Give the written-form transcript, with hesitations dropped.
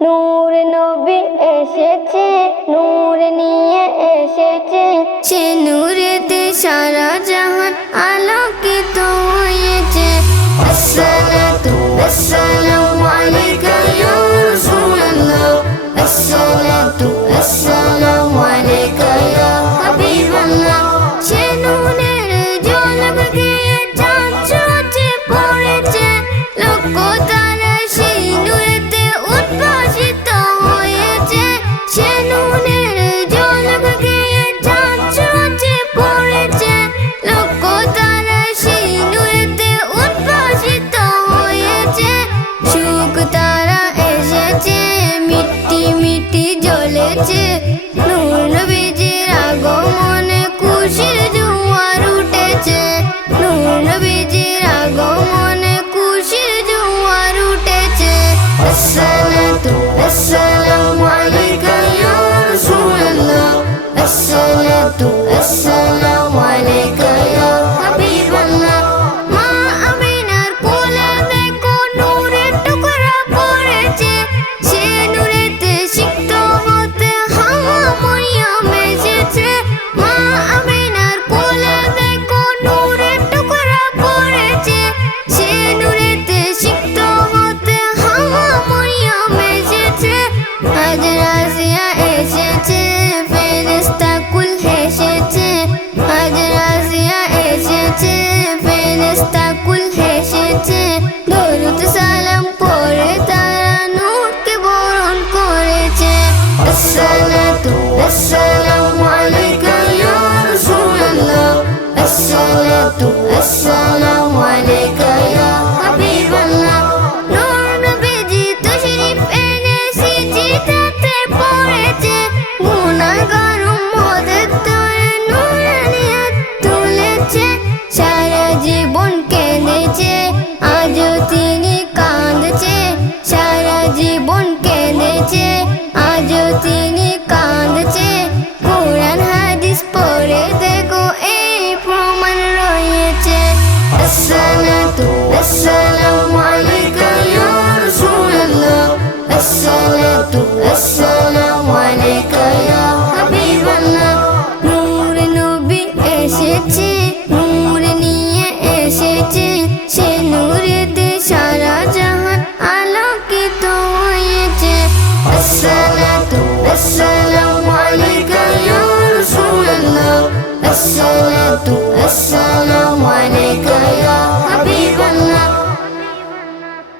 নূর নবী এসেছে, নূর নিয়ে এসেছে, সে নূরেতে সারা জাহান আলোকিত হয়েছে। আসসালাতু আসসালামু আলাইকা ইয়া রাসূলুল্লাহ, আসসালাতু আসসালামু আলাইকা ইয়া হাবিবাল্লাহ। সে নূরের ঝলক দিয়ে চাঁদ সূর্যে পড়েছে, লক্ষ তারা সেই নূরেতে উদ্ভাসিত হয়েছে। সে নূরের ঝলক দিয়ে চাঁদ সূর্যে পড়েছে, লক্ষ তারা সেই নূরেতে উদ্ভাসিত হয়েছে। সুখ তারা এসেছে, মিষ্টি মিষ্টি জ্বলেছে, নূর নবীজির আগমনে খুশির জোয়ার উঠেছে। নূর নবীজির আগমনে খুশির জোয়ার উঠেছে। আসসালাতু আসসালামু আলাইকা ইয়া রাসূলুল্লাহ, আসসালাতু আসসালামু আলাইকা ইয়া হাবিবাল্লাহ। মা আমিনার কোলে দেখো নূরের টুকরা পড়েছে, সে নূরেতে সিক্ত হতে হাওয়া মরিয়ম এসেছে। মা আমিনার কোলে দেখো নূরের টুকরা পড়েছে, সে নূরেতে সিক্ত হতে হাওয়া মরিয়ম এসেছে। হাজরা আসিয়া এসেছে, ফেরেশতা কুল হেসেছে। হাজরা আসিয়া এসেছে, ফেরেশতা কুল হেসেছে। দরুদ সালাম পড়ে তারা নূরকে বরণ করেছে। আসসালাতু আসসালামু আলাইকা ইয়া রাসূলুল্লাহ, আসসালাতু আসসালামু আলাইকা ইয়া হাবিবাল্লাহ। নূর নবীজি তশরিফ এনে সিজদাতে পড়েছে, গুনাহগার উম্মতের তরে নূরানিয়াত তুলেছে। সারা জীবন কেঁদেছে, আজও তিনি কাঁদছে। সারা জীবন কেঁদেছে, আজও তিনি কাঁদছে। কোরআন হাদিস পড়ে দেখো এই প্রমাণ রয়েছে। আসসালাতু আসসালামু আলাইকা ইয়া রাসূলুল্লাহ, আসসালাতু আসসালামু আলাইকা ইয়া হাবিবাল্লাহ। নূর নবী এসেছে, নূর নিয়ে এসেছে, সে নূরেতে সারা জাহান আলোকিত হয়েছে। আসসালাতু আসসালামু আলাইকা ইয়া রাসূলুল্লাহ, আসসালাতু আসসালামু